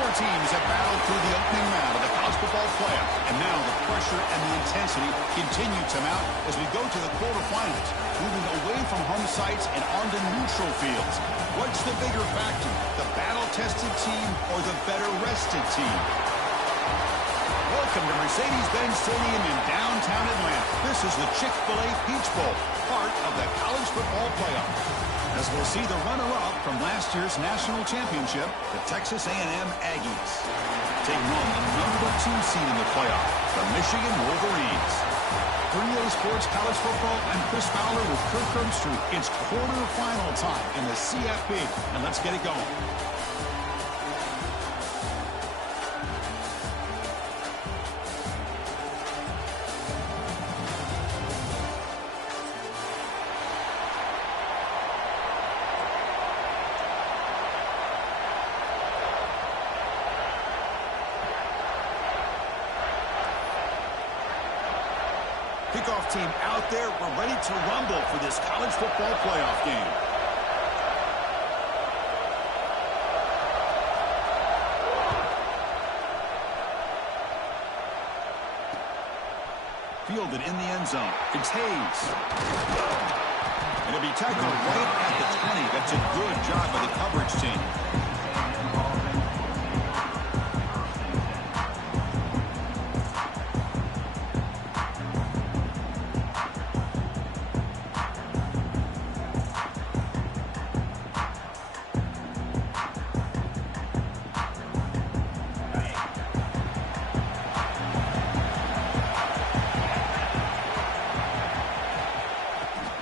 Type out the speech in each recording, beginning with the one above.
Four teams have battled through the opening round of the college football playoff, and now the pressure and the intensity continue to mount as we go to the quarterfinals, moving away from home sites and onto neutral fields. What's the bigger factor, the battle-tested team or the better-rested team? Welcome to Mercedes-Benz Stadium in downtown Atlanta. This is the Chick-fil-A Peach Bowl, part of the college football playoff. As we'll see the runner-up from last year's national championship, the Texas A&M Aggies, taking on the #2 seed in the playoff, the Michigan Wolverines. 3A Sports College Football, I'm Chris Fowler with Kirk Herbstreit. It's quarterfinal time in the CFP, and let's get it going. Kickoff team out there. We're ready to rumble for this college football playoff game. Fielded in the end zone. It's Hayes. And it'll be tackled right at the 20. That's a good job by the coverage team.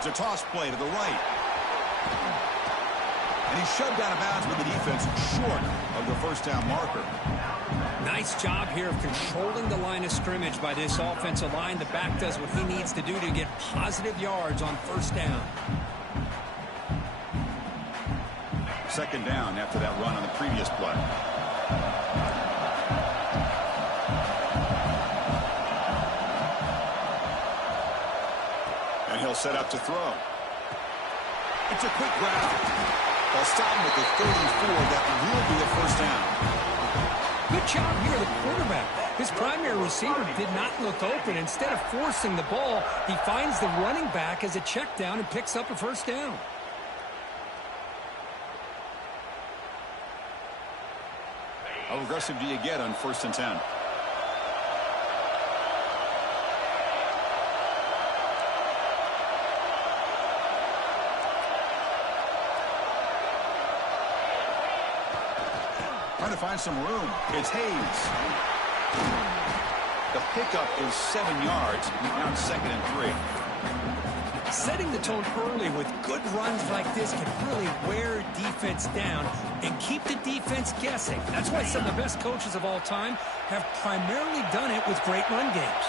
A toss play to the right. And he's shoved out of bounds with the defense short of the first down marker. Nice job here of controlling the line of scrimmage by this offensive line. The back does what he needs to do to get positive yards on first down. Second down after that run on the previous play. He'll set up to throw. It's a quick grab. They'll stop him at the 34. That will be a first down. Good job here, the quarterback. His primary receiver did not look open. Instead of forcing the ball, he finds the running back as a check down and picks up a first down. How aggressive do you get on 1st and 10? Trying to find some room. It's Hayes. The pickup is 7 yards. Now it's 2nd and 3. Setting the tone early with good runs like this can really wear defense down and keep the defense guessing. That's why some of the best coaches of all time have primarily done it with great run games.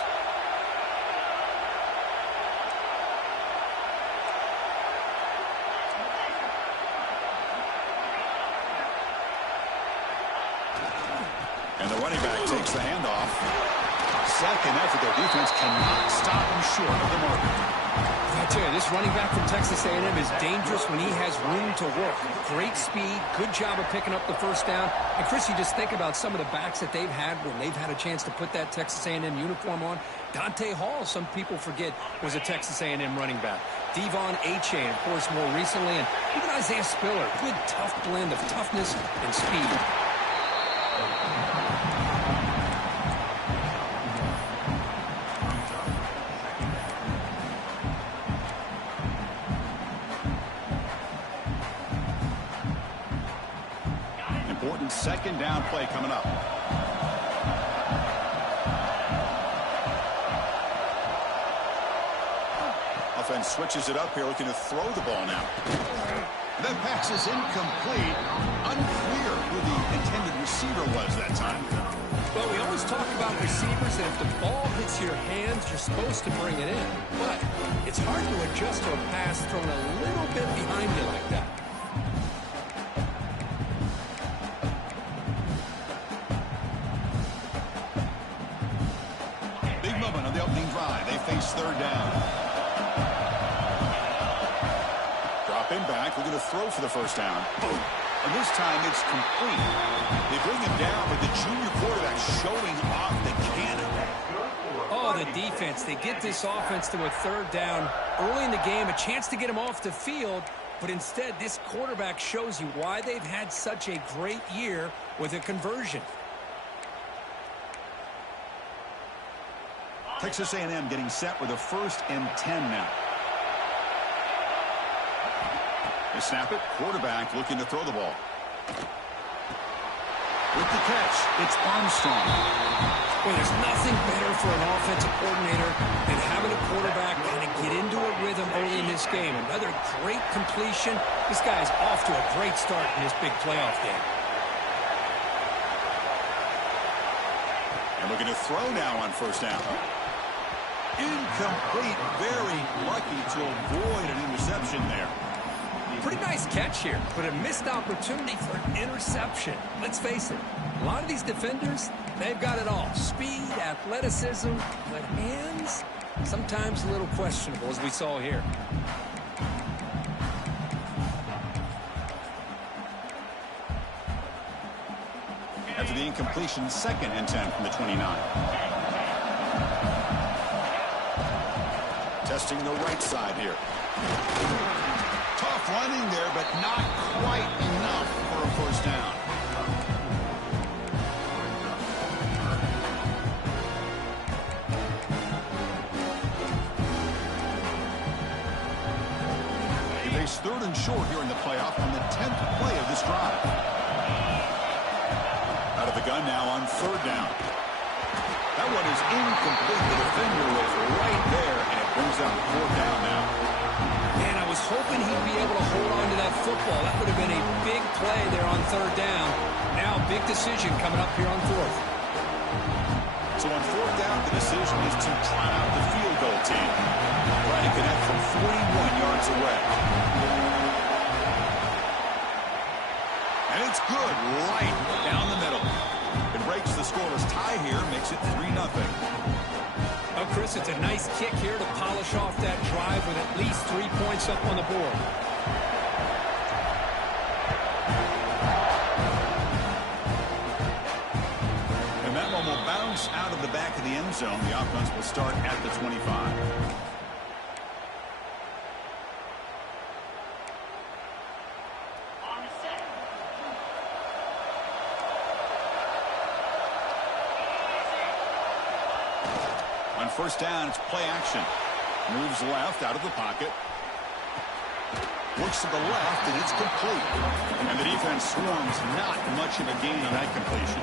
And the running back takes the handoff. Second effort, their defense cannot stop him short of the marker. I tell you, this running back from Texas A&M is dangerous when he has room to work. Great speed, good job of picking up the first down. And Chris, you just think about some of the backs that they've had when they've had a chance to put that Texas A&M uniform on. Dante Hall, some people forget, was a Texas A&M running back. Devon Achane, of course, more recently. And even Isaiah Spiller, good tough blend of toughness and speed. Important second down play coming up. Offense switches it up here, looking to throw the ball now. That pass is incomplete. Unclear who the intended receiver was that time. Well, we always talk about receivers, and if the ball hits your hands, you're supposed to bring it in. But it's hard to adjust to a pass thrown a little bit behind you like that. Big moment on the opening drive. They face third down. Dropping back, looking to throw for the first down. Boom. And this time it's complete. They bring him down, but the junior quarterback showing off the cannon. Oh, the defense. They get this offense to a third down early in the game, a chance to get him off the field, but instead this quarterback shows you why they've had such a great year with a conversion. Texas A&M getting set with a 1st and 10 now. They snap it. Quarterback looking to throw the ball. With the catch, it's Armstrong. Well, there's nothing better for an offensive coordinator than having a quarterback kind of get into a rhythm early in this game. Another great completion. This guy's off to a great start in this big playoff game. And looking to throw now on 1st down. Incomplete. Very lucky to avoid an interception there. Pretty nice catch here, but a missed opportunity for an interception. Let's face it, a lot of these defenders, they've got it all. Speed, athleticism, but hands, sometimes a little questionable, as we saw here. After the incompletion, 2nd and 10 from the 29. Testing the right side here. Tough running there, but not quite enough for a 1st down. He faced 3rd and short here in the playoff on the 10th play of this drive. Out of the gun now on 3rd down. That one is incomplete. The defender was right there, and it brings up 4th down now. Man, I was hoping he'd be able to hold on to that football. That would have been a big play there on 3rd down. Now, big decision coming up here on 4th. So on 4th down, the decision is to try out the field goal team. Trying to connect from 41 yards away. And it's good, right down the middle. It breaks the scoreless tie here, makes it 3-0. Oh, Chris, it's a nice kick here to polish off that drive with at least 3 points up on the board. And that one will bounce out of the back of the end zone. The offense will start at the 25. On 1st down, it's play action. Moves left out of the pocket. Looks to the left, and it's complete. And the defense swarms. Not much of a gain on that completion.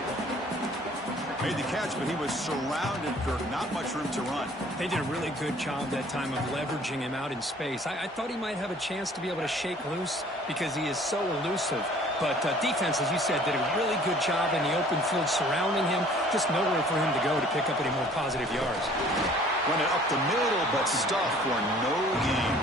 Made the catch, but he was surrounded, Kirk. Not much room to run. They did a really good job that time of leveraging him out in space. I thought he might have a chance to be able to shake loose because he is so elusive. But defense, as you said, did a really good job in the open field surrounding him. Just nowhere for him to go to pick up any more positive yards. Run it up the middle, but stuffed for no gain.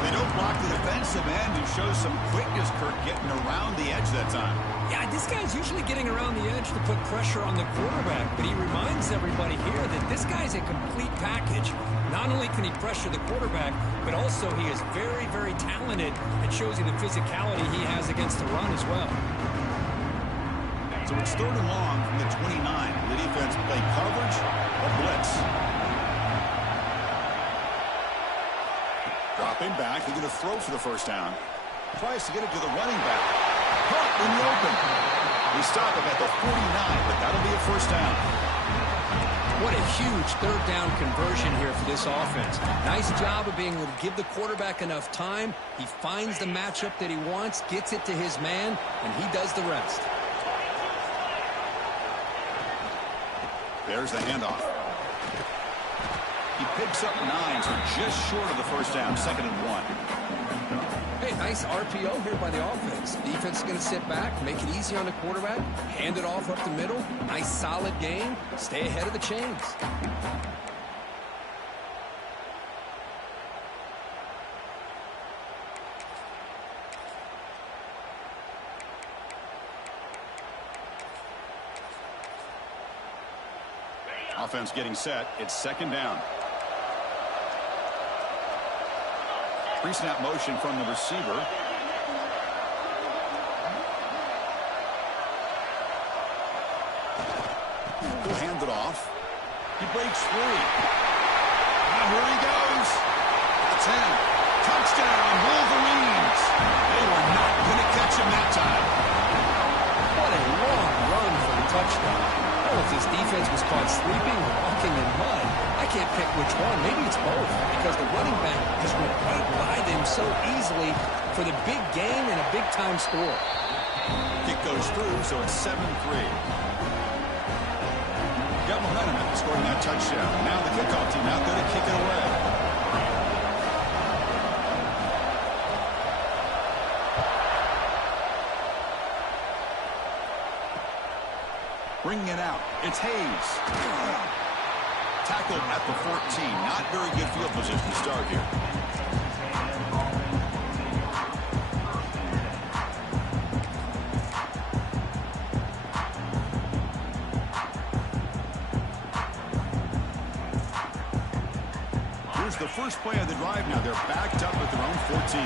They don't block the defensive end, who shows some quickness, Kirk, getting around the edge that time. Yeah, this guy's usually getting around the edge to put pressure on the quarterback, but he reminds everybody here that this guy's a complete package. Not only can he pressure the quarterback, but also he is very, very talented. It shows you the physicality he has against the run as well. So it's 3rd and long from the 29. The defense play coverage or blitz. Dropping back, they're going to throw for the 1st down. Tries to get it to the running back. Caught in the open. We stop him at the 49, but that'll be a 1st down. What a huge 3rd down conversion here for this offense. Nice job of being able to give the quarterback enough time. He finds the matchup that he wants, gets it to his man, and he does the rest. There's the handoff. He picks up 9, so just short of the 1st down, 2nd and 1. Hey, nice RPO here by the offense. Defense is going to sit back, make it easy on the quarterback, hand it off up the middle. Nice solid game. Stay ahead of the chains. Offense getting set. It's 2nd down. Pre-snap motion from the receiver. He'll hand it off. He breaks free. Now here he goes. That's him. Touchdown, Wolverines. They were not going to catch him that time. What a long run for the touchdown. I don't know if this defense was caught sleeping or walking in mud. I can't pick which one. Maybe it's both, because the running back just went right by them so easily for the big gain and a big-time score. Kick goes through, so it's 7-3. Got momentum after scoring that touchdown. Now the kickoff team out there to kick it away. Bringing it out. It's Hayes. Tackled at the 14. Not very good field position to start here. Here's the first play of the drive now. They're backed up at their own 14.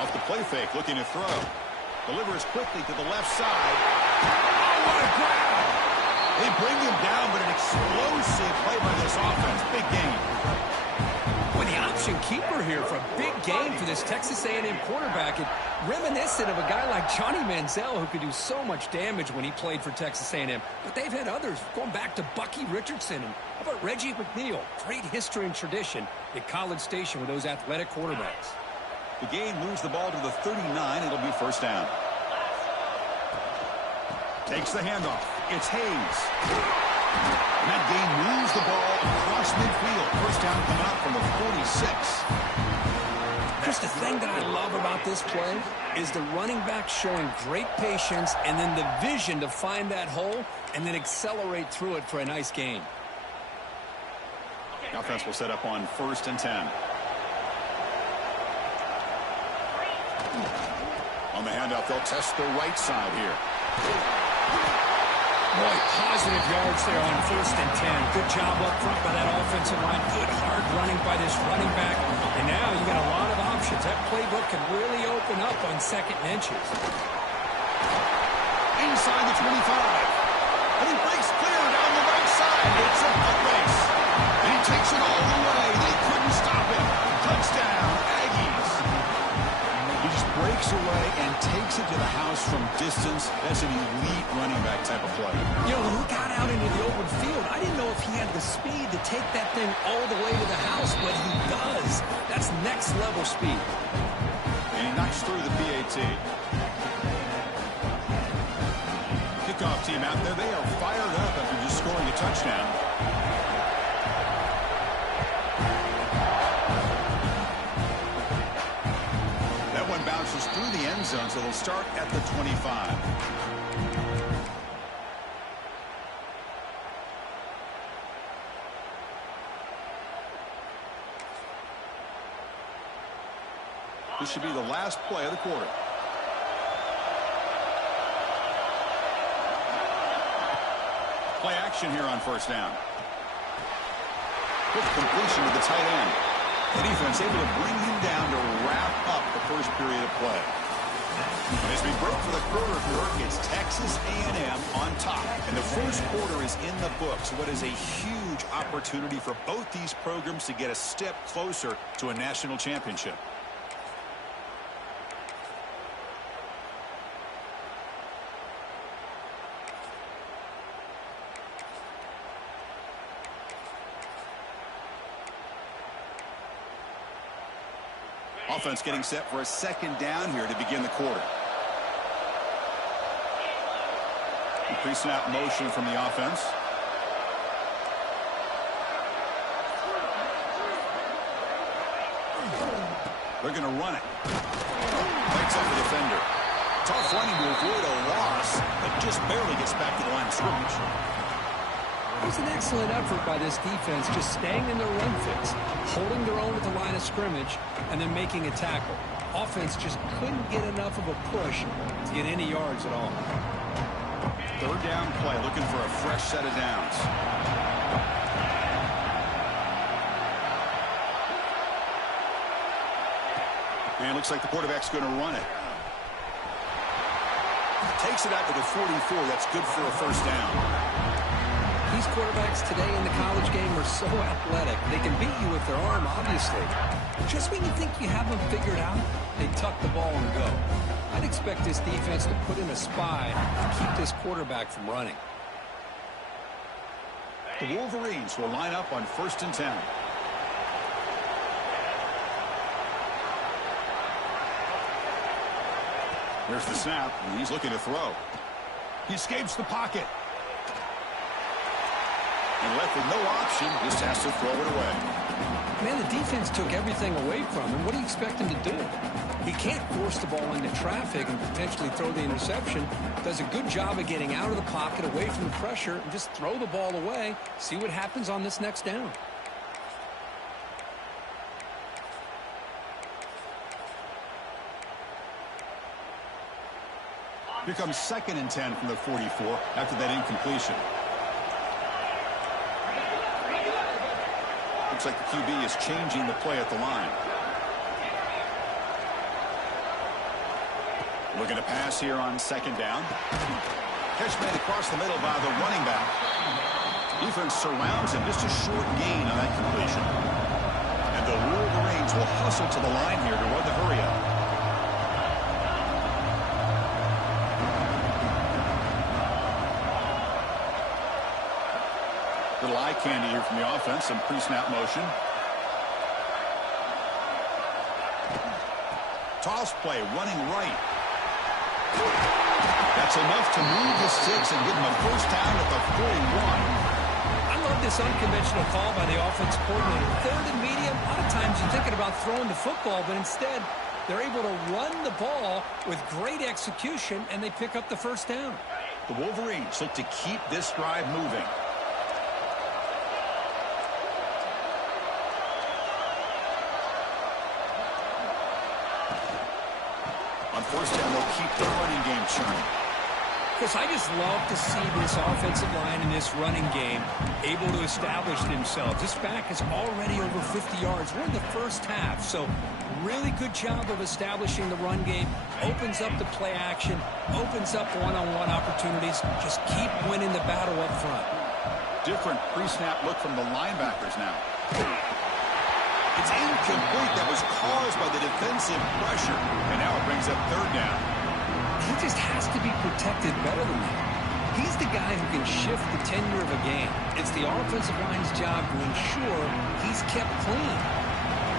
Off the play fake, looking to throw. Delivers quickly to the left side. Oh, what a grab! They bring him down, but an explosive play by this offense. Big game. With the option keeper here for a big game for this Texas A&M quarterback. And reminiscent of a guy like Johnny Manziel, who could do so much damage when he played for Texas A&M. But they've had others, going back to Bucky Richardson. And how about Reggie McNeil? Great history and tradition at College Station with those athletic quarterbacks. The gain moves the ball to the 39. It'll be first down. Takes the handoff. It's Hayes. And that gain moves the ball across midfield. First down coming out from the 46. Chris, the thing that I love about this play is the running back showing great patience and then the vision to find that hole and then accelerate through it for a nice gain. The offense will set up on 1st and 10. On the handoff, they'll test the right side here. Boy, positive yards there on 1st and 10. Good job up front by that offensive line. Good hard running by this running back. And now you got a lot of options. That playbook can really open up on 2nd and inches. Inside the 25. And he breaks clear down the right side. It's a foot race. And he takes it all the way. They couldn't stop him. Touchdown, Aggies. He just breaks away and takes it to the house from distance. That's an elite running back type of play. You know, when he got out into the open field, I didn't know if he had the speed to take that thing all the way to the house, but he does. That's next level speed. And he knocks through the PAT. Kickoff team out there. They are fired up after just scoring a touchdown. That one bounces through the end zone, so they'll start at the 25. This should be the last play of the quarter. Play action here on 1st down. Quick completion to the tight end. The defense able to bring him down to wrap up the first period of play. As we break for the quarter here, it's Texas A&M on top. And the first quarter is in the books. What is a huge opportunity for both these programs to get a step closer to a national championship. Offense getting set for a 2nd down here to begin the quarter. Pre-snap motion from the offense. They're going to run it. Breaks up the defender. Tough running to avoid a loss, but just barely gets back to the line of scrimmage. It was an excellent effort by this defense, just staying in their run fix, holding their own at the line of scrimmage, and then making a tackle. Offense just couldn't get enough of a push to get any yards at all. 3rd down play, looking for a fresh set of downs. And it looks like the quarterback's going to run it. Takes it out to the 44. That's good for a first down. These quarterbacks today in the college game are so athletic. They can beat you with their arm, obviously. Just when you think you have them figured out, they tuck the ball and go. I'd expect this defense to put in a spy to keep this quarterback from running. The Wolverines will line up on 1st and 10. Here's the snap, and he's looking to throw. He escapes the pocket. And left with no option, just has to throw it away. Man, the defense took everything away from him. What do you expect him to do? He can't force the ball into traffic and potentially throw the interception. Does a good job of getting out of the pocket, away from the pressure, and just throw the ball away. See what happens on this next down. Here comes 2nd and 10 from the 44 after that incompletion. Looks like the QB is changing the play at the line. Looking to pass here on 2nd down. Catch made across the middle by the running back. Defense surrounds him, just a short gain on that completion. And the Wolverines will hustle to the line here to run the hurry up. Little eye candy here from the offense, some pre-snap motion. Toss play, running right. That's enough to move the sticks and give him a first down at the 41. I love this unconventional call by the offense coordinator. 3rd and medium, a lot of times you're thinking about throwing the football, but instead they're able to run the ball with great execution, and they pick up the first down. The Wolverines look to keep this drive moving. On 1st down, they'll keep the running game churning. Chris, I just love to see this offensive line in this running game able to establish themselves. This back is already over 50 yards. We're in the first half, so really good job of establishing the run game. Opens up the play action, opens up one-on-one opportunities. Just keep winning the battle up front. Different pre-snap look from the linebackers now. It's incomplete. That was caused by the defensive pressure. And now it brings up 3rd down. He just has to be protected better than that. He's the guy who can shift the tenure of a game. It's the offensive line's job to ensure he's kept clean.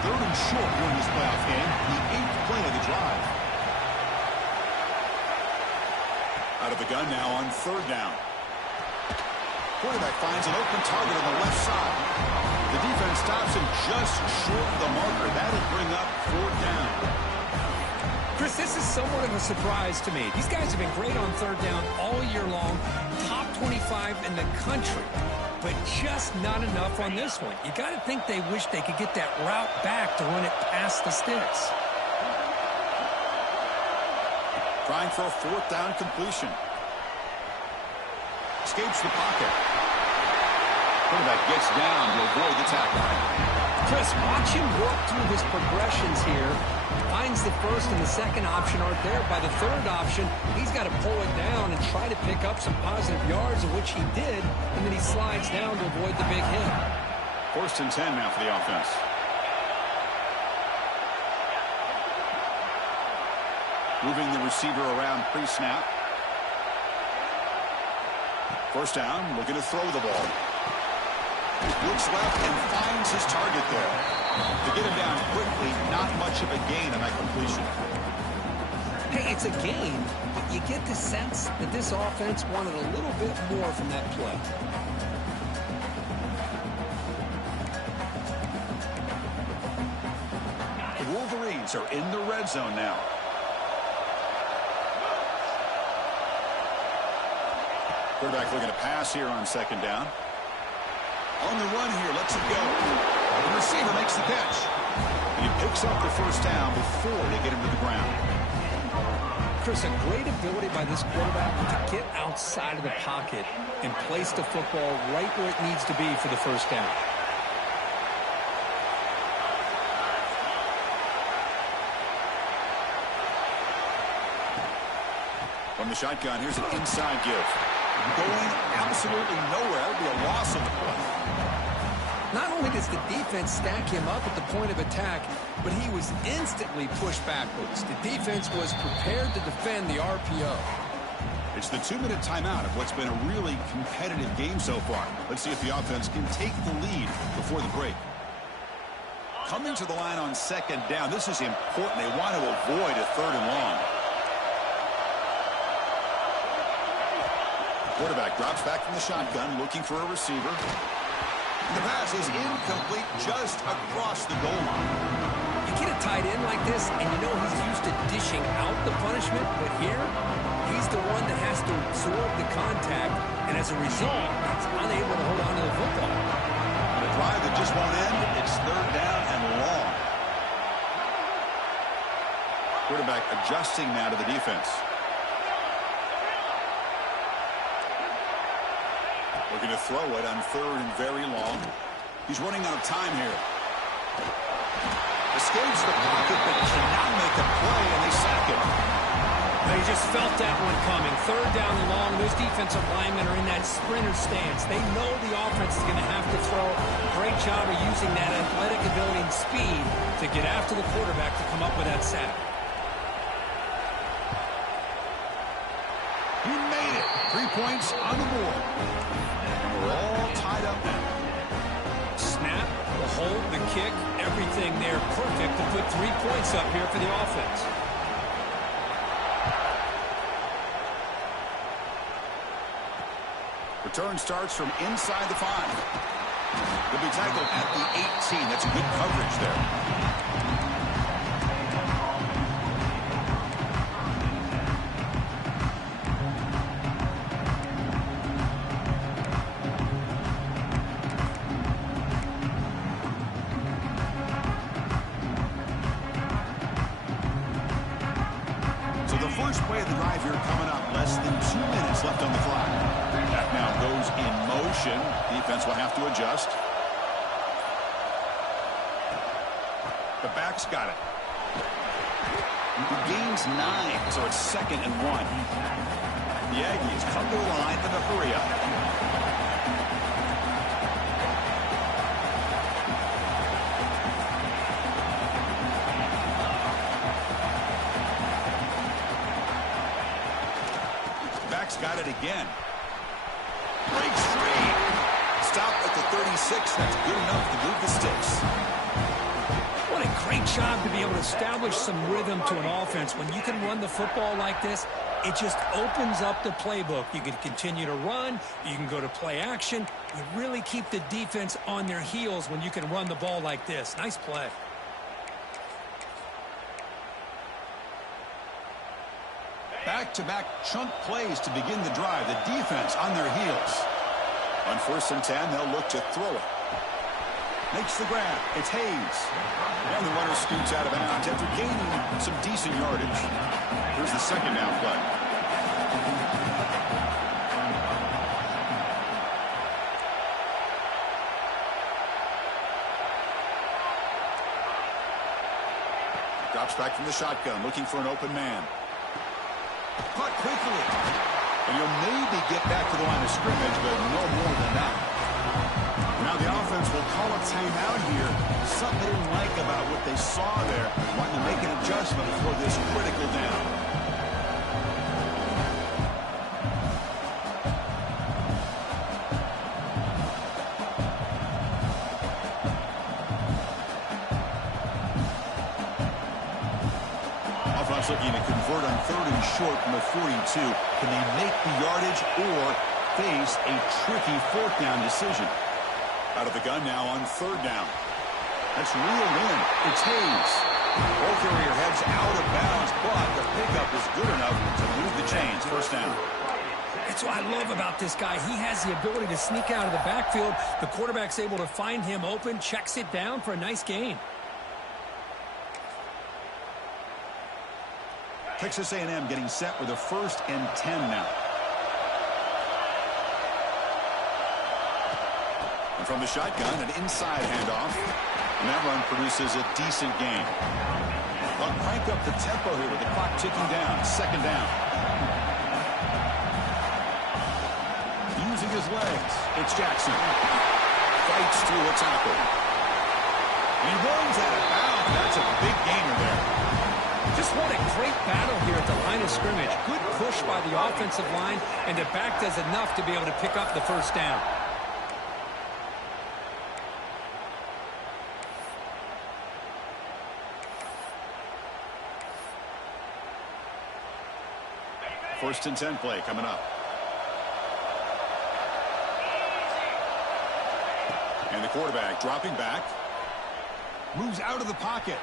3rd and short here in this playoff game. The 8th play of the drive. Out of the gun now on 3rd down. Quarterback finds an open target on the left side. The defense stops him just short of the marker. That'll bring up 4th down. Chris, this is somewhat of a surprise to me. These guys have been great on 3rd down all year long. Top 25 in the country. But just not enough on this one. You got to think they wish they could get that route back to run it past the sticks. Trying for a 4th down completion. Escapes the pocket. Quarterback gets down to avoid the tackle. Chris, watch him work through his progressions here. Finds the 1st and the 2nd option aren't there. By the 3rd option, he's got to pull it down and try to pick up some positive yards, of which he did, and then he slides down to avoid the big hit. 1st and 10 now for the offense. Moving the receiver around pre-snap. 1st down, looking to throw the ball. Looks left and finds his target there. To get him down quickly, not much of a gain on that completion. Hey, it's a gain, but you get the sense that this offense wanted a little bit more from that play. The Wolverines are in the red zone now. Quarterback looking to pass here on 2nd down. On the run here, lets it go. The receiver makes the catch. And he picks up the 1st down before they get him to the ground. Chris, a great ability by this quarterback to get outside of the pocket and place the football right where it needs to be for the 1st down. From the the shotgun, here's an inside give. Going absolutely nowhere. It'll be a loss of the play. Not only does the defense stack him up at the point of attack, but he was instantly pushed backwards. The defense was prepared to defend the RPO. It's the 2-minute timeout of what's been a really competitive game so far. Let's see if the offense can take the lead before the break. Coming to the line on second down. This is important. They want to avoid a 3rd and long. Quarterback drops back from the shotgun, looking for a receiver. The pass is incomplete, just across the goal line. You get a tight end like this, and you know he's used to dishing out the punishment, but here, he's the one that has to absorb the contact, and as a result, he's unable to hold on to the football. On a drive that just won't end, it's 3rd down and long. Quarterback adjusting now to the defense. Looking to throw it on 3rd and very long. He's running out of time here. Escapes the pocket, but cannot make a play, and they sack it. They just felt that one coming. 3rd down and long. Those defensive linemen are in that sprinter stance. They know the offense is going to have to throw. Great job of using that athletic ability and speed to get after the quarterback to come up with that sack. He made it. 3 points on the board. We're all tied up now. Snap, the hold, the kick, everything there perfect to put 3 points up here for the offense. Return starts from inside the 5. He'll be tackled at the 18. That's good coverage there. First play of the drive here coming up. Less than 2 minutes left on the clock. That now goes in motion. Defense will have to adjust. The back's got it. He gains 9, so it's 2nd and 1. The Aggies come to the line in a hurry up. Got it again. Breaks free. Stop at the 36. That's good enough to move the sticks. What a great job to be able to establish some rhythm to an offense. When you can run the football like this, it just opens up the playbook. You can continue to run. You can go to play action. You really keep the defense on their heels when you can run the ball like this. Nice play. Back-to-back chunk plays to begin the drive. The defense on their heels. On 1st and 10, they'll look to throw it. Makes the grab. It's Hayes. And the runner scoots out of bounds after gaining some decent yardage. Here's the 2nd down play. Drops back from the shotgun, looking for an open man. Caught quickly. And you'll maybe get back to the line of scrimmage, but no more than that. Now the offense will call a timeout here. Something they didn't like about what they saw there. Wanting to make an adjustment for this critical down. Looking to convert on 3rd and short from the 42. Can they make the yardage or face a tricky 4th down decision? Out of the gun now on 3rd down. That's reeled in. It's Hayes. Ball carrier heads out of bounds, but the pickup is good enough to move the chains. 1st down. That's what I love about this guy. He has the ability to sneak out of the backfield. The quarterback's able to find him open, checks it down for a nice gain. Texas A&M getting set with a 1st and 10 now. And from the shotgun, an inside handoff. And that run produces a decent gain. They'll crank up the tempo here with the clock ticking down. 2nd down. his legs. It's Jackson. Fights through a tackle. He runs out of bounds. That's a big gainer there. Just what a great battle here at the line of scrimmage. Good push by the offensive line, and the back does enough to be able to pick up the first down. First and 10 play coming up. And the quarterback dropping back. Moves out of the pocket.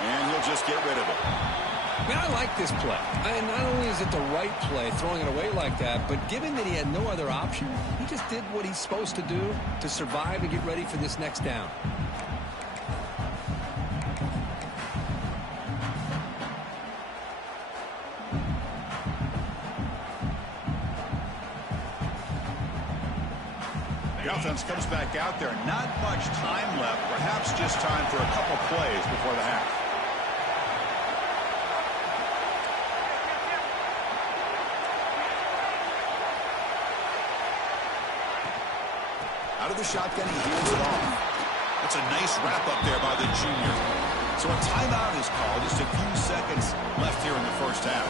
And he'll just get rid of it. Man, I like this play. And not only is it the right play, throwing it away like that, but given that he had no other option, he just did what he's supposed to do to survive and get ready for this next down. The offense comes back out there. Not much time left. Perhaps just time for a couple plays before the half. Out of the shotgun, he hands it off. That's a nice wrap up there by the junior. So a timeout is called. Just a few seconds left here in the first half.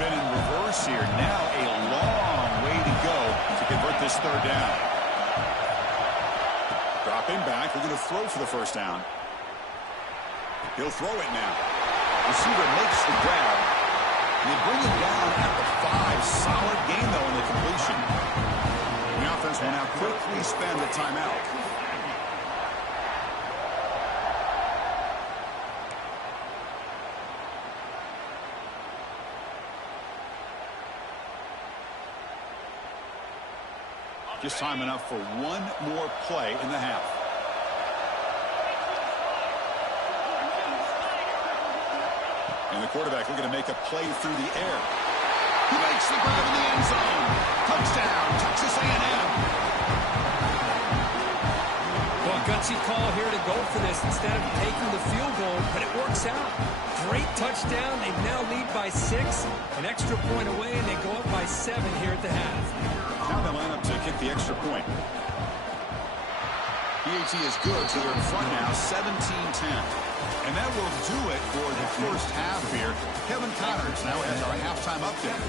Been in reverse here. Now a long way to go to convert this third down. Dropping back. We're going to throw for the first down. He'll throw it now. Receiver makes the grab. They bring it down at the 5. Solid gain, though, in the completion. The offense will now quickly spend the timeout. Just time enough for one more play in the half. And the quarterback looking to make a play through the air. He makes the grab in the end zone. Touchdown, Texas A&M. Well, gutsy call here to go for this instead of taking the field goal, but it works out. Great touchdown. They now lead by 6. An extra point away, and they go up by 7 here at the half. Now they line up to kick the extra point. PAT is good, so they're in front now, 17-10. And that will do it for the first half here. Kevin Connors now has our halftime update.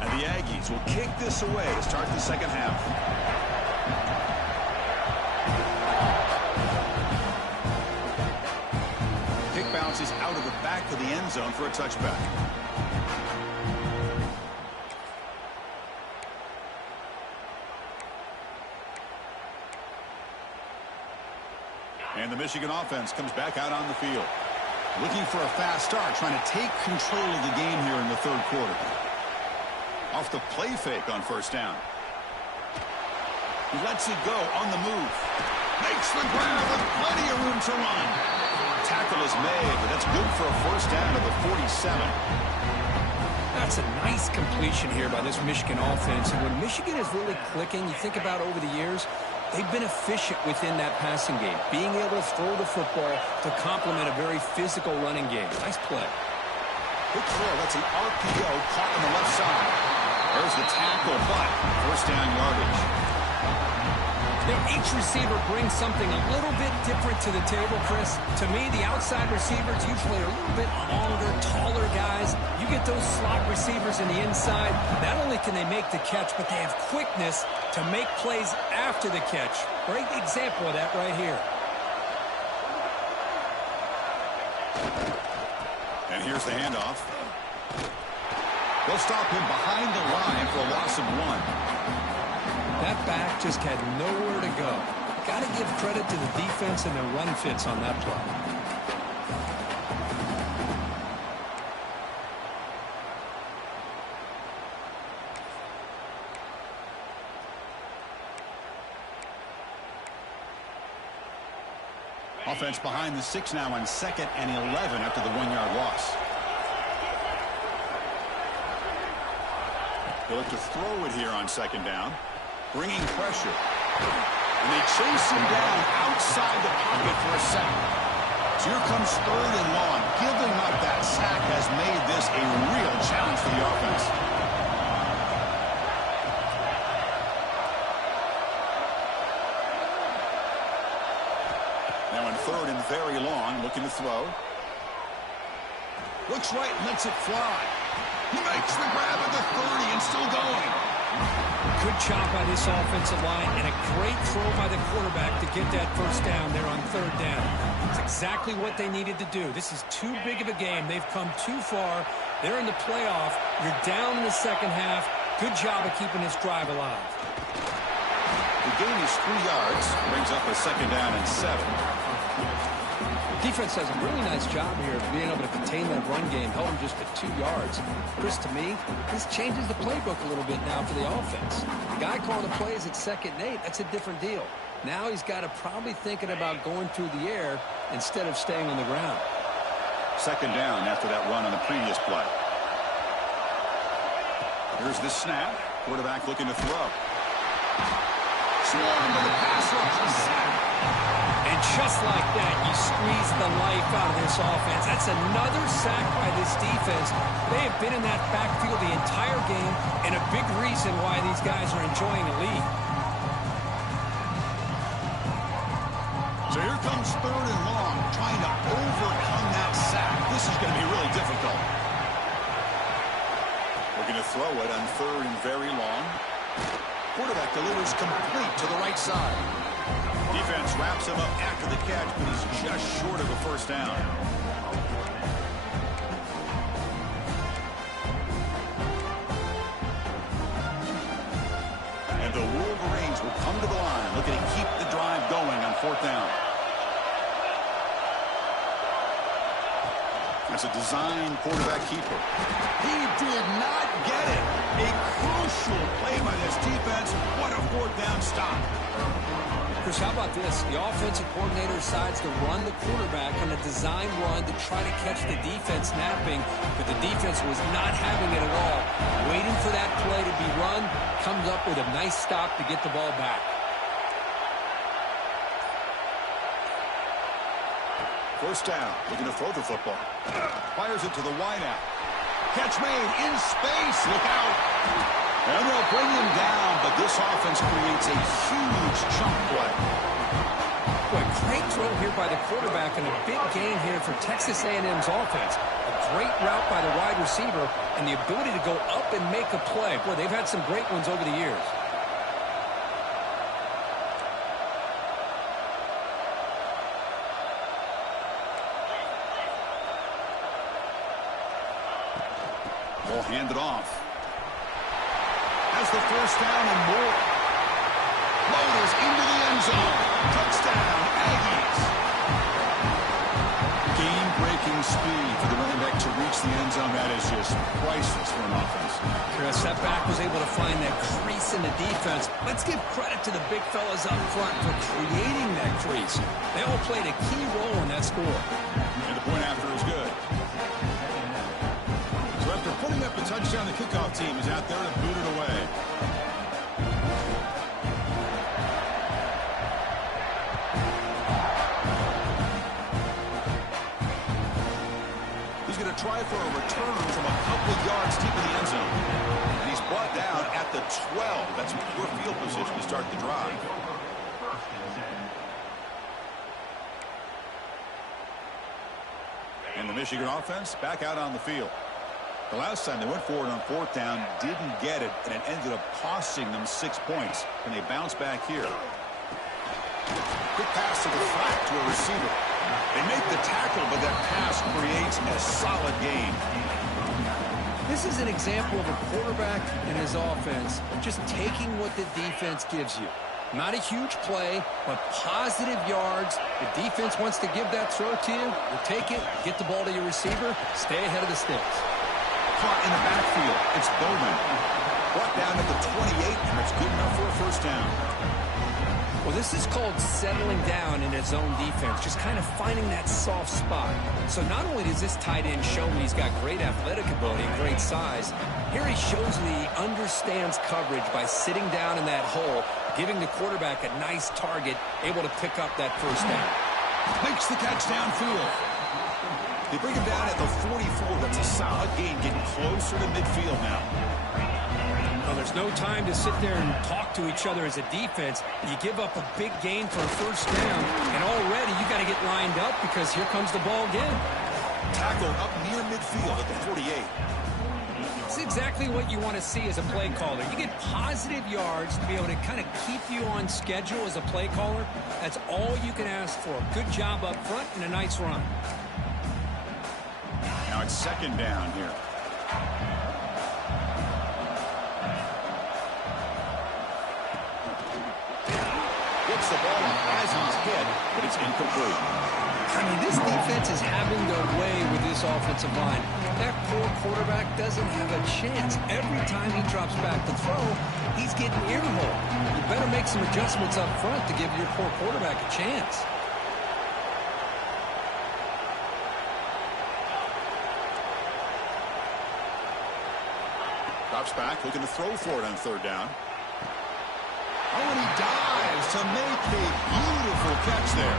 And the Aggies will kick this away to start the second half. Bounces out of the back of the end zone for a touchback. And the Michigan offense comes back out on the field. Looking for a fast start, trying to take control of the game here in the third quarter. Off the play fake on first down. He lets it go on the move. Makes the grab with plenty of room to run. Tackle is made, but that's good for a first down to the 47. That's a nice completion here by this Michigan offense. And when Michigan is really clicking, you think about over the years, they've been efficient within that passing game, being able to throw the football to complement a very physical running game. Nice play. Good throw. That's an RPO caught on the left side. There's the tackle, but first down yardage. Each receiver brings something a little bit different to the table, Chris. To me, the outside receivers usually are a little bit longer, taller guys. You get those slot receivers in the inside, not only can they make the catch, but they have quickness to make plays after the catch. Great example of that right here. And here's the handoff. They'll stop him behind the line for a loss of 1. That back just had nowhere to go. Got to give credit to the defense and their run fits on that play. Offense behind the 6 now on 2nd and 11 after the 1-yard loss. They look to throw it here on 2nd down, bringing pressure. And they chase him down outside the pocket for a sack. So here comes 3rd and long. Giving up that sack has made this a real challenge for the offense. Now in 3rd and very long, looking to throw. Looks right, lets it fly. He makes the grab at the 30 and still going. Good job by this offensive line and a great throw by the quarterback to get that first down there on 3rd down. It's exactly what they needed to do. This is too big of a game. They've come too far. They're in the playoff. You're down in the second half. Good job of keeping this drive alive. The gain is 3 yards. Brings up a 2nd down and 7. Defense does a really nice job here of being able to contain that run game, held them just at 2 yards. Chris, to me, this changes the playbook a little bit now for the offense. The guy calling the plays at 2nd and 8, that's a different deal. Now he's got to probably thinking about going through the air instead of staying on the ground. 2nd down after that run on the previous play. Here's the snap. Quarterback looking to throw. Swarm to the pass rush. Sack. And just like that, you squeeze the life out of this offense. That's another sack by this defense. They have been in that backfield the entire game, and a big reason why these guys are enjoying a lead. So here comes 3rd and long, trying to overcome that sack. This is going to be really difficult. Looking to throw it on 3rd and very long. Quarterback delivers complete to the right side. Defense wraps him up after the catch, but he's just short of a first down. And the Wolverines will come to the line, looking to keep the drive going on 4th down. That's a design quarterback keeper. He did not get it. A crucial play by this defense. What a 4th down stop. Chris, how about this? The offensive coordinator decides to run the quarterback on a design run to try to catch the defense napping, but the defense was not having it at all. Waiting for that play to be run, comes up with a nice stop to get the ball back. First down, looking to throw the football. Fires it to the wideout. Catch made in space. Look out. And they'll bring him down, but this offense creates a huge chunk play. Boy, great throw here by the quarterback and a big gain here for Texas A&M's offense. A great route by the wide receiver and the ability to go up and make a play. Boy, they've had some great ones over the years. Ball handed off. Has the first down and more. Motors into the end zone. Touchdown, Aggies. Game-breaking speed for the running back to reach the end zone. That is just priceless for an offense. Chris, that back was able to find that crease in the defense. Let's give credit to the big fellas up front for creating that crease. They all played a key role in that score. And the point after is good. After putting up a touchdown, the kickoff team is out there to boot it away. He's going to try for a return from a couple of yards deep in the end zone. And he's brought down at the 12. That's poor field position to start the drive. And the Michigan offense back out on the field. The last time they went forward on 4th down, didn't get it, and it ended up costing them 6 points. And they bounce back here. Quick pass to the flat to a receiver. They make the tackle, but that pass creates a solid gain. This is an example of a quarterback and his offense just taking what the defense gives you. Not a huge play, but positive yards. The defense wants to give that throw to you. You take it, get the ball to your receiver, stay ahead of the sticks. Caught in the backfield. It's Bowman. Brought down at the 28, and it's good enough for a first down. Well, this is called settling down in his own defense, just kind of finding that soft spot. So not only does this tight end show me he's got great athletic ability and great size, here he shows me he understands coverage by sitting down in that hole, giving the quarterback a nice target, able to pick up that first down. Makes the catch downfield. They bring him down at the 44. That's a solid gain, getting closer to midfield now. Well, there's no time to sit there and talk to each other as a defense. You give up a big gain for a first down, and already you got to get lined up because here comes the ball again. Tackled up near midfield at the 48. It's exactly what you want to see as a play caller. You get positive yards to be able to kind of keep you on schedule as a play caller. That's all you can ask for. Good job up front and a nice run. Now it's second down here. Gets the ball on Aslan's head, but it's incomplete. I mean, this defense is having their way with this offensive line. That poor quarterback doesn't have a chance. Every time he drops back to throw, he's getting earhole. You better make some adjustments up front to give your poor quarterback a chance. Drops back, looking to throw for it on third down. Oh, and he dives to make a beautiful catch there.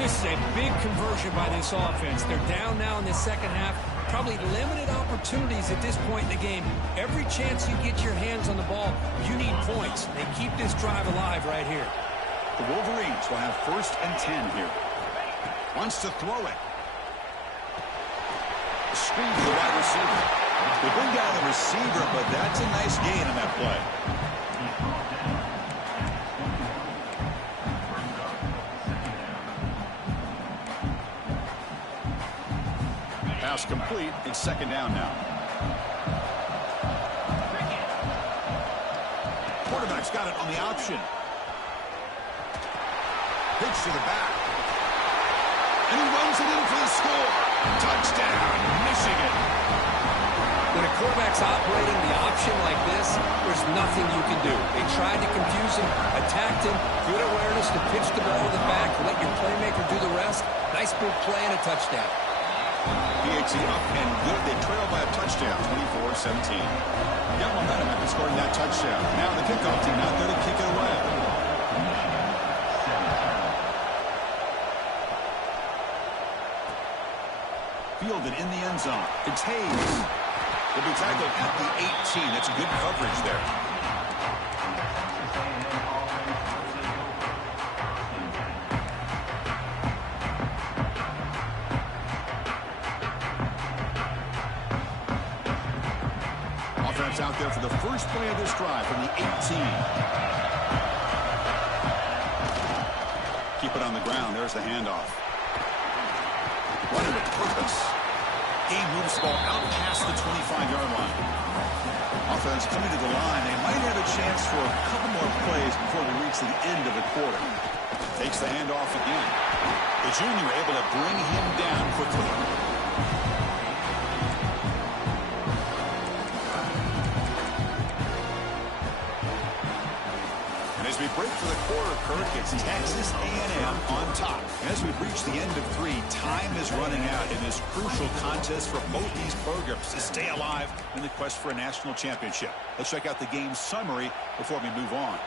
This is a big conversion by this offense. They're down now in the second half. Probably limited opportunities at this point in the game. Every chance you get your hands on the ball, you need points. They keep this drive alive right here. The Wolverines will have 1st and 10 here. Wants to throw it. A screen to the wide receiver. They bring down the receiver, but that's a nice gain on that play. Pass complete. It's second down now. Quarterback's got it on the option. Pitch to the back. And he runs it in for the score. Touchdown, Michigan. When a quarterback's operating the option like this, there's nothing you can do. They tried to confuse him, attacked him, good awareness to pitch the ball to the back, let your playmaker do the rest. Nice big play and a touchdown. PAT up and good. They trail by a touchdown, 24-17. Got momentum after scoring that touchdown. Now the kickoff team out there to kick it away. Fielded in the end zone. It's Hayes. Will be tackled at the 18. That's good coverage there. Offense out there for the first play of this drive from the 18. Keep it on the ground. There's the handoff. Running with purpose. Game moves the ball out past the 25-yard line. Offense coming to the line. They might have a chance for a couple more plays before we reach the end of the quarter. Takes the handoff again. The junior able to bring him down quickly. We break for the quarter, Kirk. It's Texas A&M on top. As we reach the end of 3, time is running out in this crucial contest for both these programs to stay alive in the quest for a national championship. Let's check out the game summary before we move on.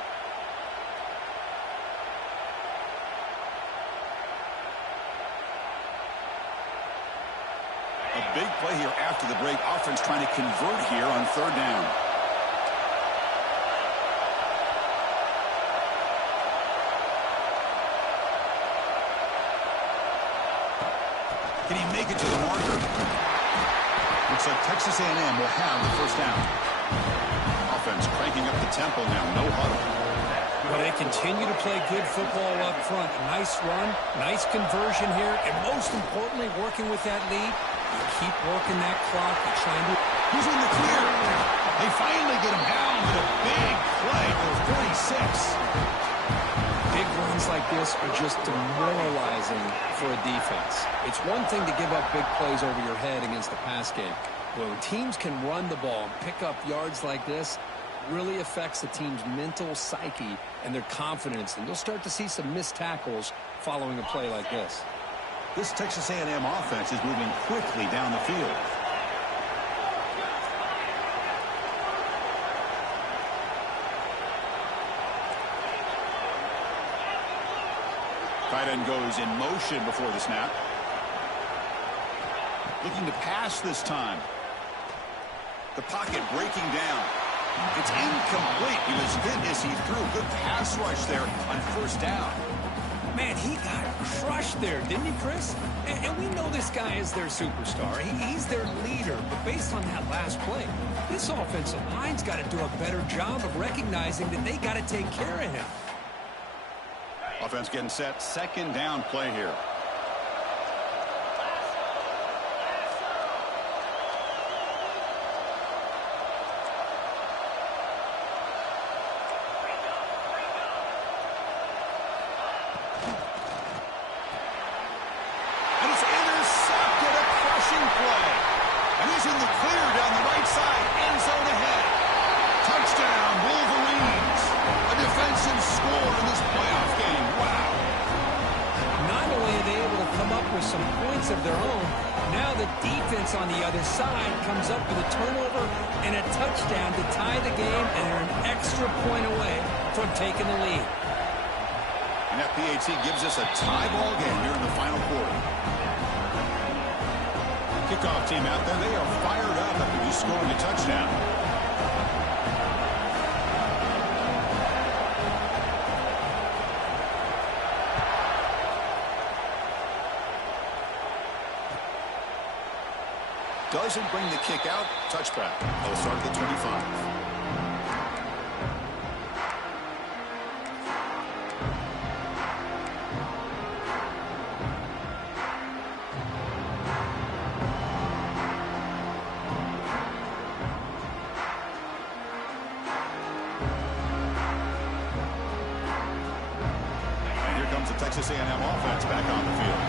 A big play here after the break. Offense trying to convert here on third down. Can he make it to the marker? Looks like Texas A&M will have the first down. Offense cranking up the tempo now. No huddle. Well, they continue to play good football up front. Nice run, nice conversion here, and most importantly, working with that lead. You keep working that clock. You're trying to... Who's in the clear? They finally get him down with a big play for 46. Big runs like this are just demoralizing for a defense. It's one thing to give up big plays over your head against the pass game. When teams can run the ball and pick up yards like this, really affects the team's mental psyche and their confidence, and you'll start to see some missed tackles following a play like this. This Texas A&M offense is moving quickly down the field. Tight end goes in motion before the snap. Looking to pass this time. The pocket breaking down. It's incomplete. He was hit as he threw. Good pass rush there on first down. Man, he got crushed there, didn't he, Chris? And we know this guy is their superstar. He's their leader. But based on that last play, this offensive line's got to do a better job of recognizing that they got to take care of him. Offense getting set. Second down play here. Of their own. Now the defense on the other side comes up with a turnover and a touchdown to tie the game, and they're an extra point away from taking the lead. And that PAT gives us a tie ball game here in the final quarter. Kickoff team out there, they are fired up after just scoring a touchdown. Doesn't bring the kick out. Touchback. They'll start at the 25. And here comes the Texas A&M offense back on the field.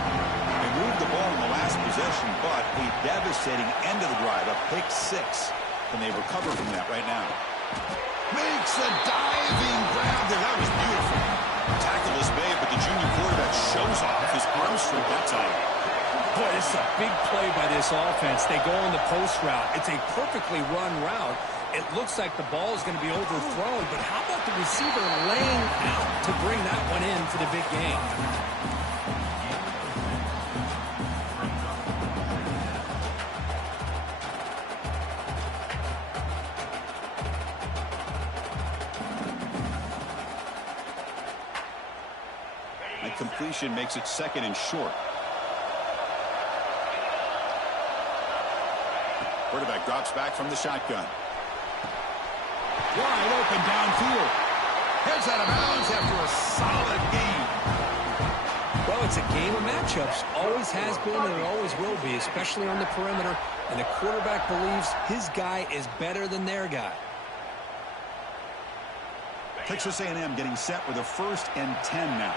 They moved the ball in the last possession, but a devastating end of the drive, a pick six. Can they recover from that right now? Makes a diving grab there. That was beautiful. Tackle is made, but the junior quarterback shows off his arm strength that time. Boy, this is a big play by this offense. They go on the post route. It's a perfectly run route. It looks like the ball is going to be overthrown, but how about the receiver laying out to bring that one in for the big game? Completion makes it second and short. Quarterback drops back from the shotgun. Wide open downfield. Heads out of bounds after a solid game. Well, it's a game of matchups. Always has been and it always will be, especially on the perimeter. And the quarterback believes his guy is better than their guy. Texas A&M getting set with a 1st and 10 now.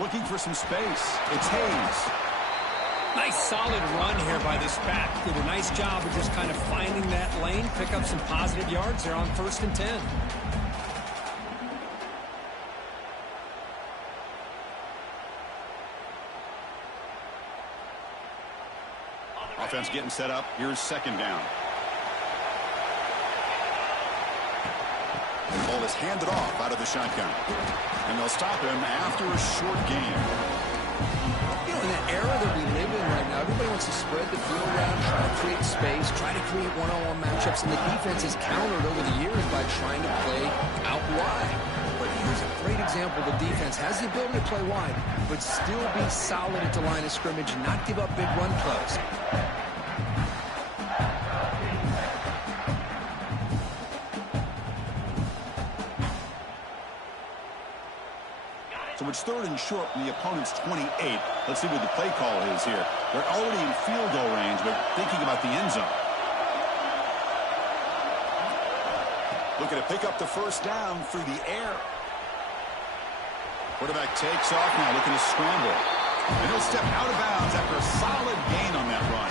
Looking for some space. It's Hayes. Nice solid run here by this back. Did a nice job of just kind of finding that lane, pick up some positive yards there on 1st and 10. Offense getting set up. Here's 2nd down. The ball is handed off out of the shotgun. And they'll stop him after a short game. You know, in the era that we live in right now, everybody wants to spread the field around, try to create space, try to create one-on-one matchups, and the defense has countered over the years by trying to play out wide. But here's a great example. The defense has the ability to play wide, but still be solid at the line of scrimmage and not give up big run plays. So it's 3rd and short from the opponent's 28. Let's see what the play call is here. They're already in field goal range, but thinking about the end zone. Looking to pick up the first down through the air. Quarterback takes off now, looking to scramble. And he'll step out of bounds after a solid gain on that run.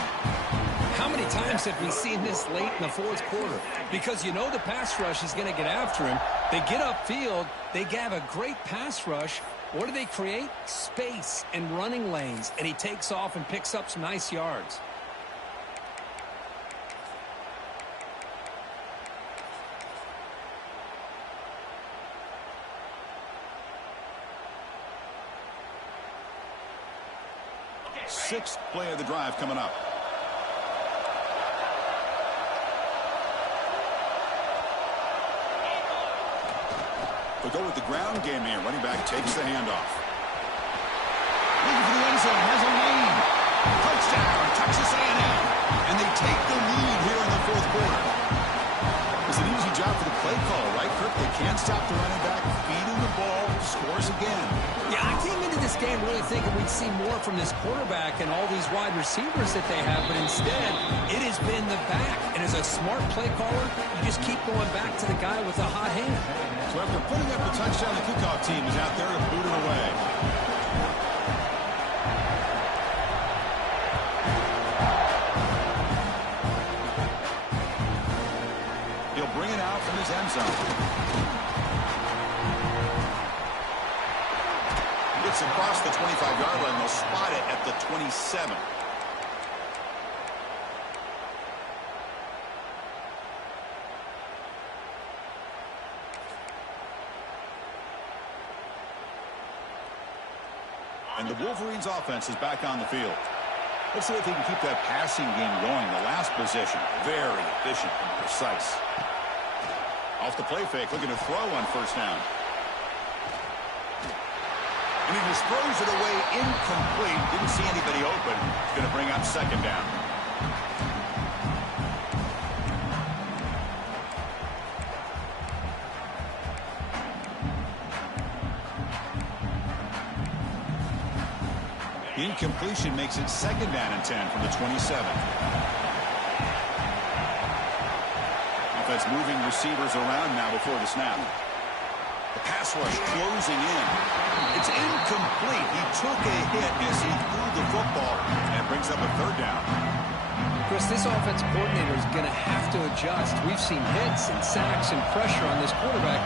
How many times have we seen this late in the fourth quarter? Because you know the pass rush is going to get after him. They get upfield. They have a great pass rush. What do they create? Space and running lanes. And he takes off and picks up some nice yards. Sixth play of the drive coming up. We'll go with the ground game here. Running back takes the handoff. Looking for the end zone. Has a lane. Touchdown, Texas A&M. And they take the lead here in the fourth quarter. It's an easy job for the play call, right, Kirk? They can't stop the running back. Feed him the ball. Scores again. Yeah, I came into this game really thinking we'd see more from this quarterback and all these wide receivers that they have, but instead, it has been the back. And as a smart play caller, you just keep going back to the guy with the hot hand. So after putting up the touchdown, the kickoff team is out there to boot it away. He'll bring it out from his end zone. Gets across the 25-yard line. They'll spot it at the 27. And the Wolverines' offense is back on the field. Let's see if they can keep that passing game going. The last possession, very efficient and precise. Off the play fake, looking to throw on first down. And he just throws it away incomplete. Didn't see anybody open. It's going to bring up second down. The incompletion makes it second down and 10 from the 27. Offense moving receivers around now before the snap. The pass rush closing in. It's incomplete. He took a hit as he threw the football and brings up a third down. Chris, this offensive coordinator is going to have to adjust. We've seen hits and sacks and pressure on this quarterback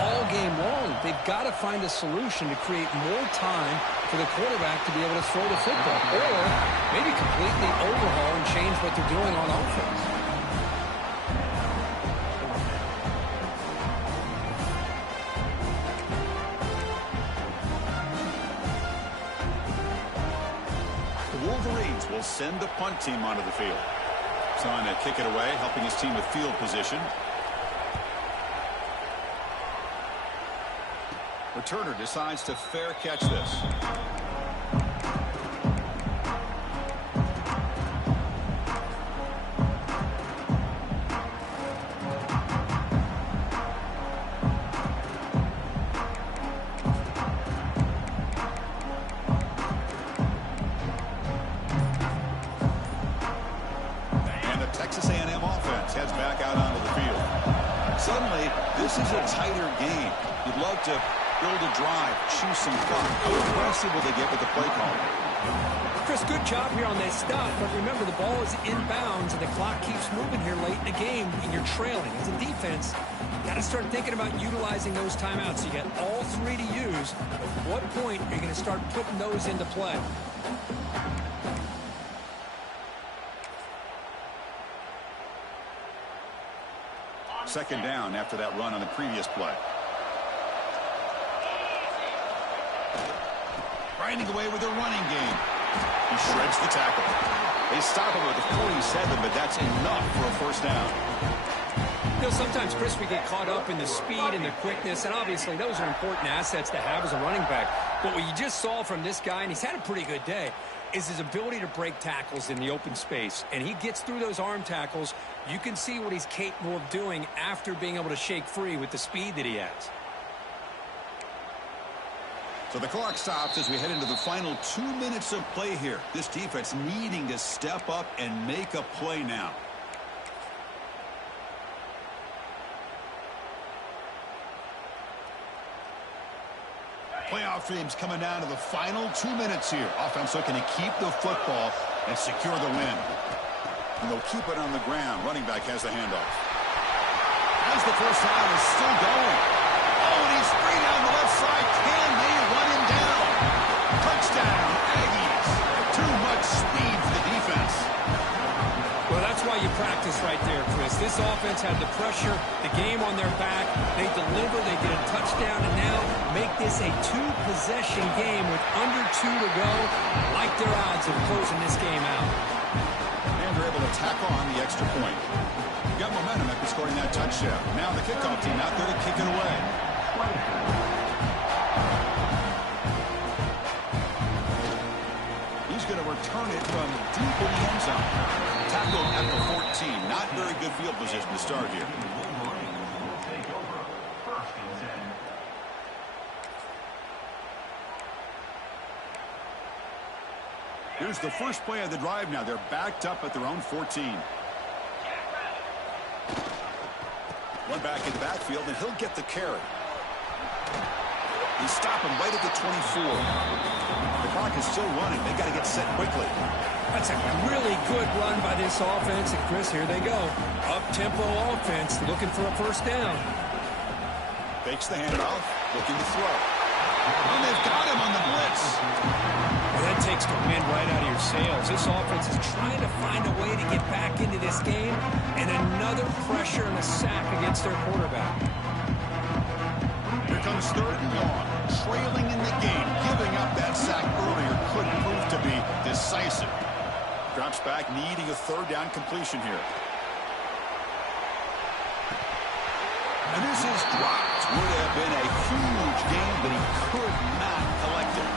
all game long. They've got to find a solution to create more time for the quarterback to be able to throw the football, or maybe completely overhaul and change what they're doing on offense. The Wolverines will send the punt team onto the field. Trying to kick it away, helping his team with field position. Returner decides to fair catch this. And the Texas A&M offense heads back out onto the field. Suddenly, this is a tighter game. You'd love to build a drive, choose some clock. How aggressive will they get with the play call? Chris, good job here on that stop, but remember the ball is inbounds and the clock keeps moving here late in the game and you're trailing. As a defense, you got to start thinking about utilizing those timeouts. You got all three to use. At what point are you going to start putting those into play? Second down after that run on the previous play. Grinding away with a running game. He shreds the tackle. They stop him with the 47, but that's enough for a first down. You know, sometimes, Chris, we get caught up in the speed and the quickness, and obviously those are important assets to have as a running back. But what you just saw from this guy, and he's had a pretty good day, is his ability to break tackles in the open space. And he gets through those arm tackles. You can see what he's capable of doing after being able to shake free with the speed that he has. So the clock stops as we head into the final 2 minutes of play here. This defense needing to step up and make a play now. stream's coming down to the final 2 minutes here. Offense looking to keep the football and secure the win. And they'll keep it on the ground. Running back has the handoff. As the first down is still going. Oh, and he's free down the left side. Can they run him down? Touchdown, Aggies. Too much speed for the defense. Well, that's why you practice right there, Chris. This offense had the pressure, the game on their back. They deliver, they get a touchdown, and now make this a two-possession game with under 2 to go. Like their odds of closing this game out. And they're able to tack on the extra point. Got momentum after scoring that touchdown. Now the kickoff team out there to kick it away. He's going to return it from deep in the end zone. Tackled at the 14. Not very good field position to start here. Here's the first play of the drive now. They're backed up at their own 14. One back in the backfield, and he'll get the carry. They stop him right at the 24. The clock is still running. They got to get set quickly. That's a really good run by this offense. And, Chris, here they go. Up-tempo offense looking for a first down. Fakes the handoff, looking to throw. And they've got him on the blitz. Well, that takes the wind right out of your sails. This offense is trying to find a way to get back into this game, and another pressure and a sack against their quarterback. Here comes 3rd and long. Trailing in the game. Giving up that sack earlier could prove to be decisive. Drops back, needing a 3rd down completion here. And this is dropped. Would have been a huge game, but he could not collect it.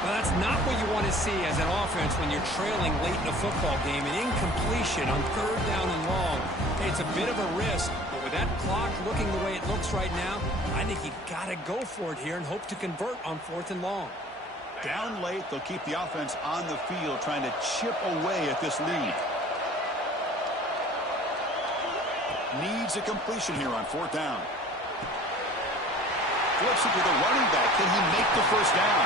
Well, that's not what you want to see as an offense when you're trailing late in a football game. An incompletion on 3rd down and long. Hey, it's a bit of a risk, but with that clock looking the way it looks right now, I think you got to go for it here and hope to convert on 4th and long. Down late, they'll keep the offense on the field, trying to chip away at this lead. Needs a completion here on 4th down. Flips it to the running back. Can he make the first down?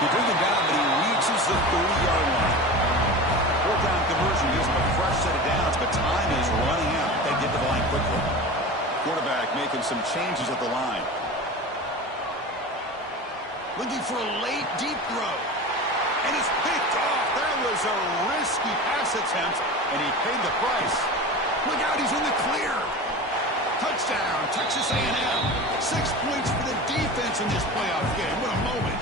He bring him down, but he reaches the 30-yard line. 4th down conversion gives him a fresh set of downs, but time is running out. They get to the line quickly. Quarterback making some changes at the line. Looking for a late, deep throw. And it's picked off. That was a risky pass attempt, and he paid the price. Look out, he's in the clear. Touchdown, Texas A&M. 6 points for the defense in this playoff game. What a moment.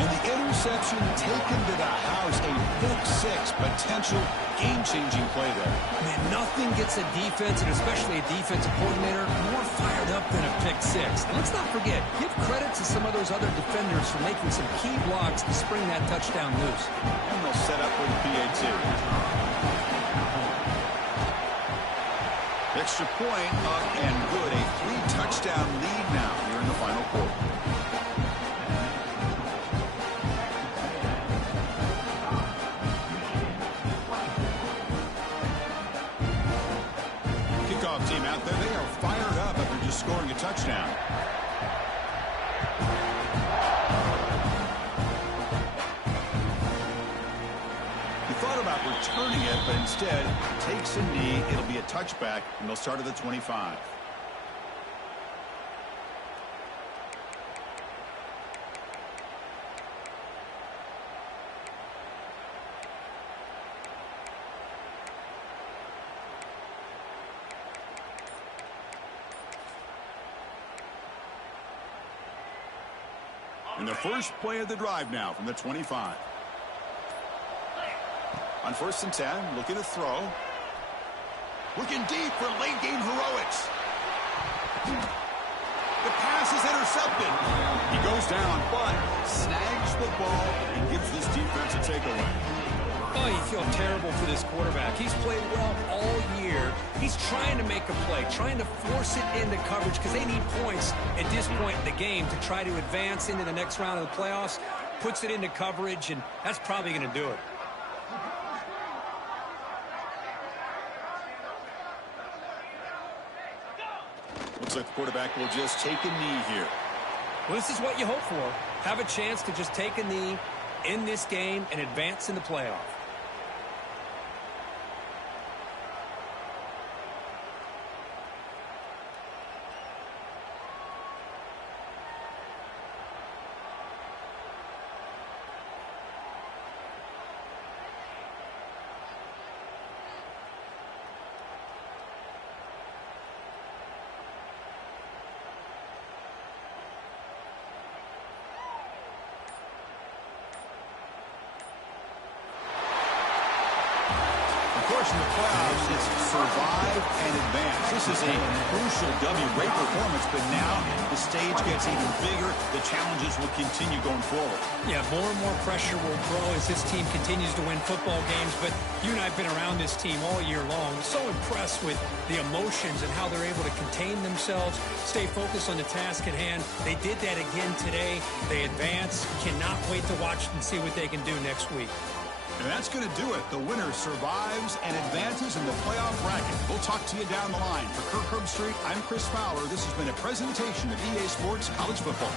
And the interception taken to the house. A pick 6 potential game-changing play there. Man, nothing gets a defense, and especially a defensive coordinator, more fired up than a pick 6. And let's not forget, give credit to some of those other defenders for making some key blocks to spring that touchdown loose. And they'll set up with the PAT. Extra point up and good. A 3-touchdown lead now here in the final quarter. Kickoff team out there. They are fired up after just scoring a touchdown. About returning it, but instead takes a knee. It'll be a touchback, and they'll start at the 25. And the first play of the drive now from the 25. On 1st and 10, looking to throw. Looking deep for late game heroics. The pass is intercepted. He goes down, but snags the ball and gives this defense a takeaway. Oh, you feel terrible for this quarterback. He's played well all year. He's trying to make a play, trying to force it into coverage because they need points at this point in the game to try to advance into the next round of the playoffs. Puts it into coverage, and that's probably going to do it. Looks like the quarterback will just take a knee here. Well, this is what you hope for. Have a chance to just take a knee in this game and advance in the playoff. Of course, in the playoffs, it's survive and advance. This is a crucial W. Great performance, but now the stage gets even bigger. The challenges will continue going forward. Yeah, more and more pressure will grow as this team continues to win football games. But you and I have been around this team all year long. So impressed with the emotions and how they're able to contain themselves, stay focused on the task at hand. They did that again today. They advance. Cannot wait to watch and see what they can do next week. And that's going to do it. The winner survives and advances in the playoff bracket. We'll talk to you down the line. For Kirk Herbstreit, I'm Chris Fowler. This has been a presentation of EA Sports College Football.